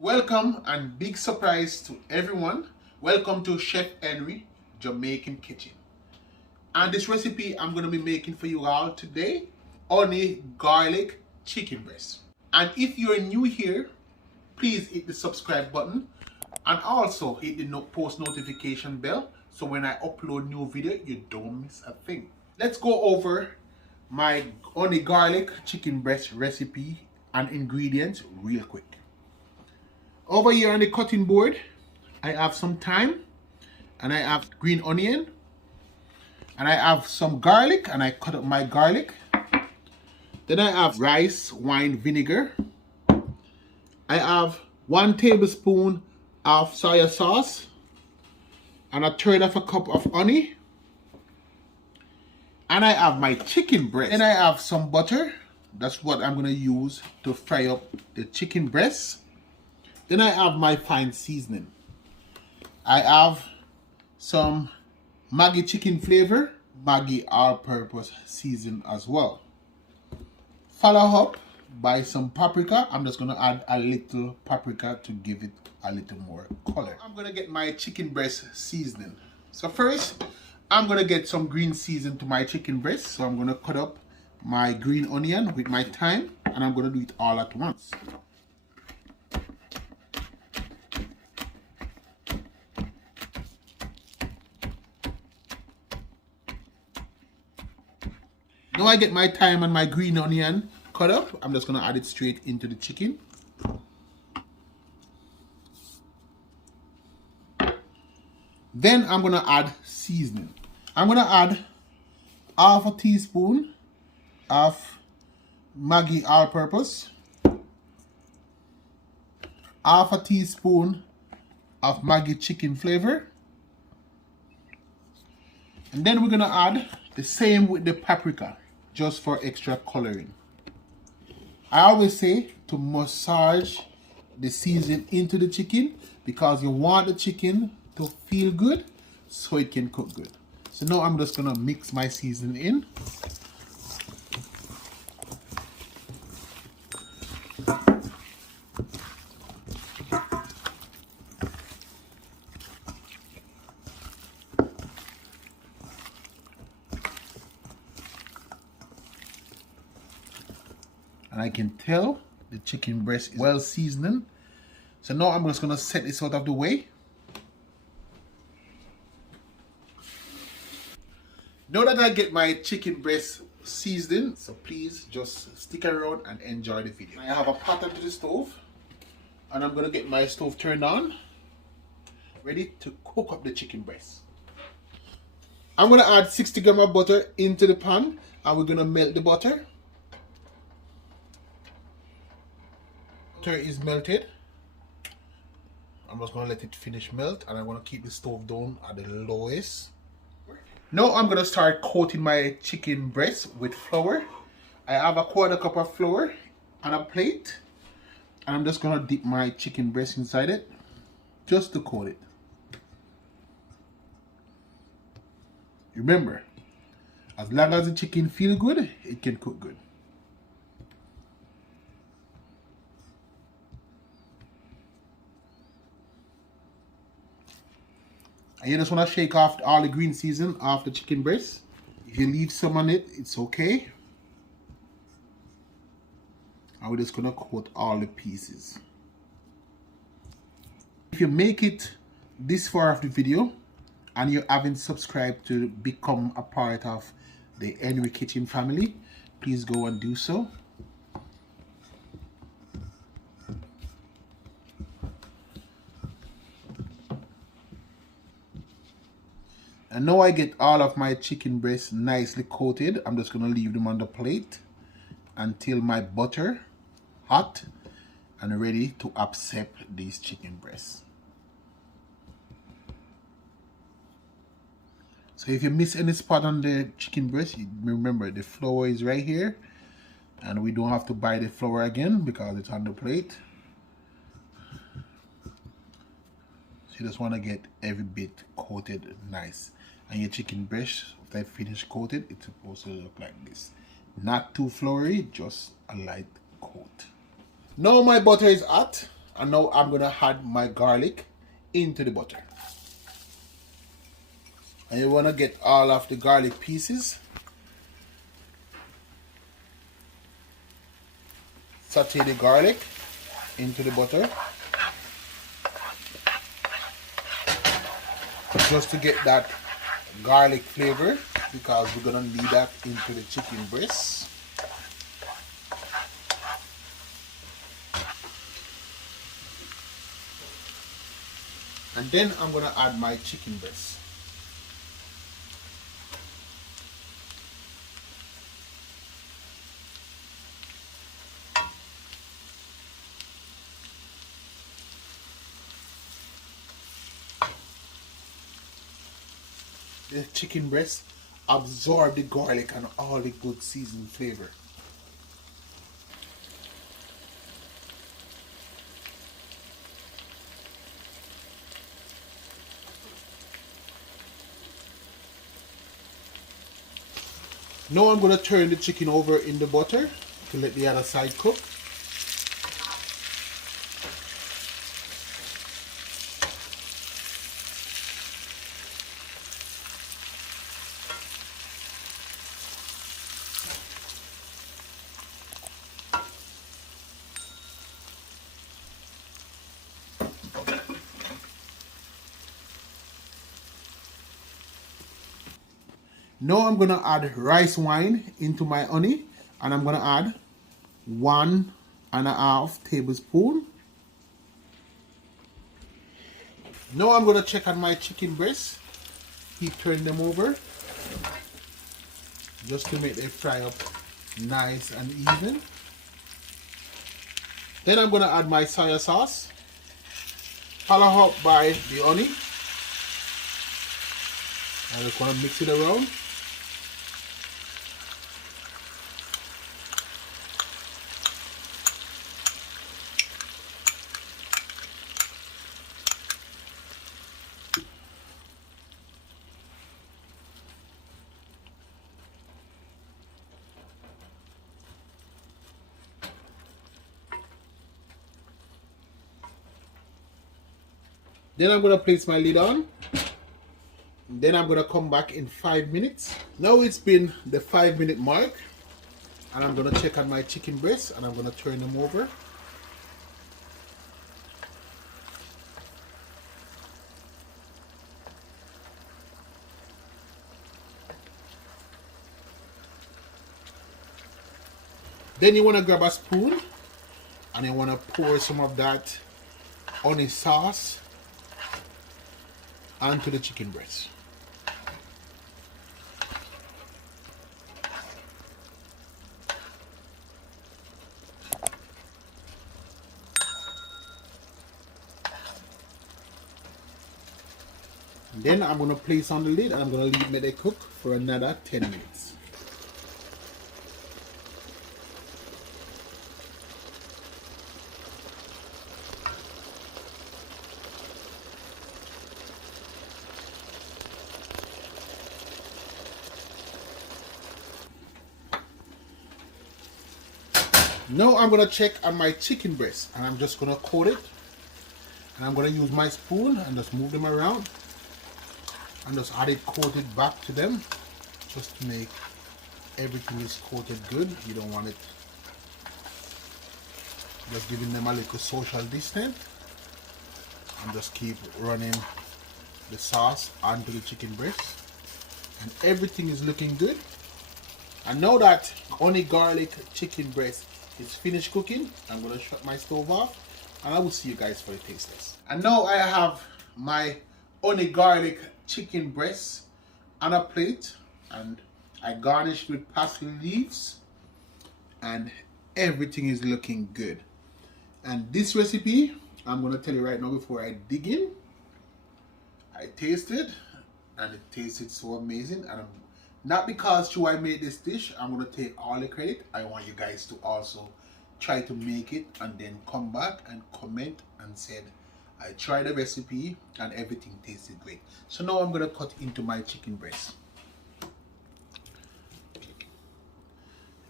Welcome and big surprise to everyone. Welcome to Chef Henry Jamaican Kitchen. And this recipe I'm going to be making for you all today, honey garlic chicken breast. And if you're new here, please hit the subscribe button and also hit the post notification bell so when I upload new video you don't miss a thing. Let's go over my honey garlic chicken breast recipe and ingredients real quick. Over here on the cutting board, I have some thyme, and I have green onion, and I have some garlic, and I cut up my garlic. Then I have rice wine vinegar. I have 1 tablespoon of soy sauce, and 1/3 of a cup of honey. And I have my chicken breast. Then I have some butter. That's what I'm gonna use to fry up the chicken breast. Then I have my fine seasoning. I have some Maggi chicken flavor, Maggi all-purpose season as well. Follow up by some paprika. I'm just gonna add a little paprika to give it a little more color. I'm gonna get my chicken breast seasoning. So first, I'm gonna get some green season to my chicken breast. So I'm gonna cut up my green onion with my thyme, and I'm gonna do it all at once. Now I get my thyme and my green onion cut up, I'm just gonna add it straight into the chicken. Then I'm gonna add seasoning. I'm gonna add 1/2 teaspoon of Maggi all-purpose, 1/2 teaspoon of Maggi chicken flavor, and then we're gonna add the same with the paprika, just for extra coloring. I always say to massage the seasoning into the chicken because you want the chicken to feel good so it can cook good. So now I'm just gonna mix my seasoning in. And I can tell the chicken breast is well seasoned. So now I'm just gonna set this out of the way. Now that I get my chicken breast seasoned, so please just stick around and enjoy the video. I have a pot onto the stove, and I'm gonna get my stove turned on, ready to cook up the chicken breast. I'm gonna add 60 grams of butter into the pan, and we're gonna melt the butter. Butter is melted. I'm just gonna let it finish melt, and I'm gonna keep the stove down at the lowest. Now I'm gonna start coating my chicken breast with flour. I have a 1/4 cup of flour on a plate, and I'm just gonna dip my chicken breast inside it just to coat it. Remember, as long as the chicken feels good, it can cook good. And you just want to shake off all the green season off the chicken breast. If you leave some on it, it's okay. And we're just going to coat all the pieces. If you make it this far of the video and you haven't subscribed to become a part of the Henry Kitchen family, please go and do so. And now I get all of my chicken breasts nicely coated. I'm just going to leave them on the plate until my butter hot and ready to accept these chicken breasts. So if you miss any spot on the chicken breast, remember the flour is right here, and we don't have to buy the flour again because it's on the plate. So you just want to get every bit coated nice. And your chicken breast, after I finish coated, it's supposed to look like this. Not too floury, just a light coat. Now my butter is hot. And now I'm gonna add my garlic into the butter. And you wanna get all of the garlic pieces. Saute the garlic into the butter just to get that garlic flavor, because we're gonna need that into the chicken breast. And then I'm gonna add my chicken breast. The chicken breast absorb the garlic and all the good seasoned flavor. Now I'm going to turn the chicken over in the butter to let the other side cook. Now I'm gonna add rice wine into my honey, and I'm gonna add 1.5 tablespoons. Now I'm gonna check on my chicken breasts. Keep turning them over just to make them fry up nice and even. Then I'm gonna add my soy sauce, follow up by the honey. I just wanna mix it around. Then I'm going to place my lid on. Then I'm going to come back in 5 minutes. Now it's been the 5-minute mark. And I'm going to check on my chicken breasts and I'm going to turn them over. Then you want to grab a spoon and you want to pour some of that honey sauce onto the chicken breast. Then I'm going to place on the lid and I'm going to leave it cook for another 10 minutes. Now I'm going to check on my chicken breast and I'm just going to coat it. And I'm going to use my spoon and just move them around. And just add it coated back to them. Just to make everything is coated good. You don't want it. Just giving them a little social distance. And just keep running the sauce onto the chicken breast. And everything is looking good. And now that honey garlic chicken breast is finished cooking, I'm going to shut my stove off and I will see you guys for the taste test. And now I have my honey garlic chicken breast on a plate and I garnished with parsley leaves and everything is looking good. And this recipe, I'm going to tell you right now before I dig in, I tasted and it tasted so amazing. And not because I made this dish, I'm going to take all the credit. I want you guys to also try to make it and then come back and comment and said, I tried the recipe and everything tasted great. So now I'm going to cut into my chicken breast.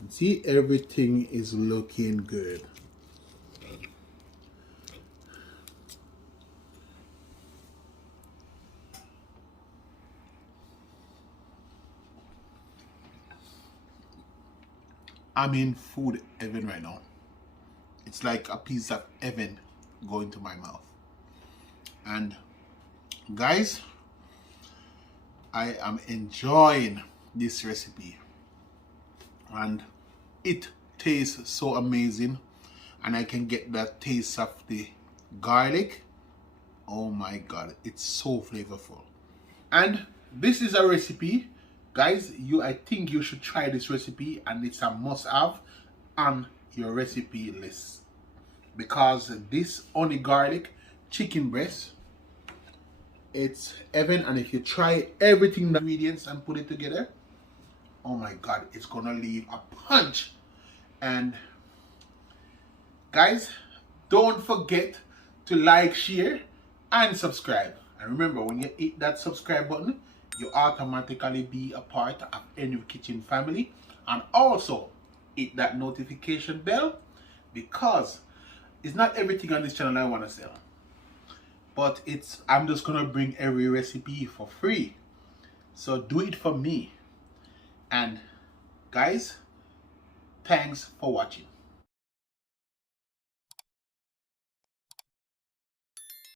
And see, everything is looking good. I'm in food heaven right now. It's like a piece of heaven going to my mouth. And guys, I am enjoying this recipe, and it tastes so amazing, and I can get that taste of the garlic. Oh my god, it's so flavorful. And this is a recipe, guys, I think you should try this recipe, and it's a must-have on your recipe list, because this honey garlic chicken breast, it's heaven. And if you try everything, the ingredients, and put it together, oh my god, it's gonna leave a punch. And guys, don't forget to like, share, and subscribe. And remember, when you hit that subscribe button, you automatically be a part of Henry Kitchen family. And also hit that notification bell, because it's not everything on this channel I want to sell, but I'm just gonna bring every recipe for free. So do it for me. And guys, thanks for watching.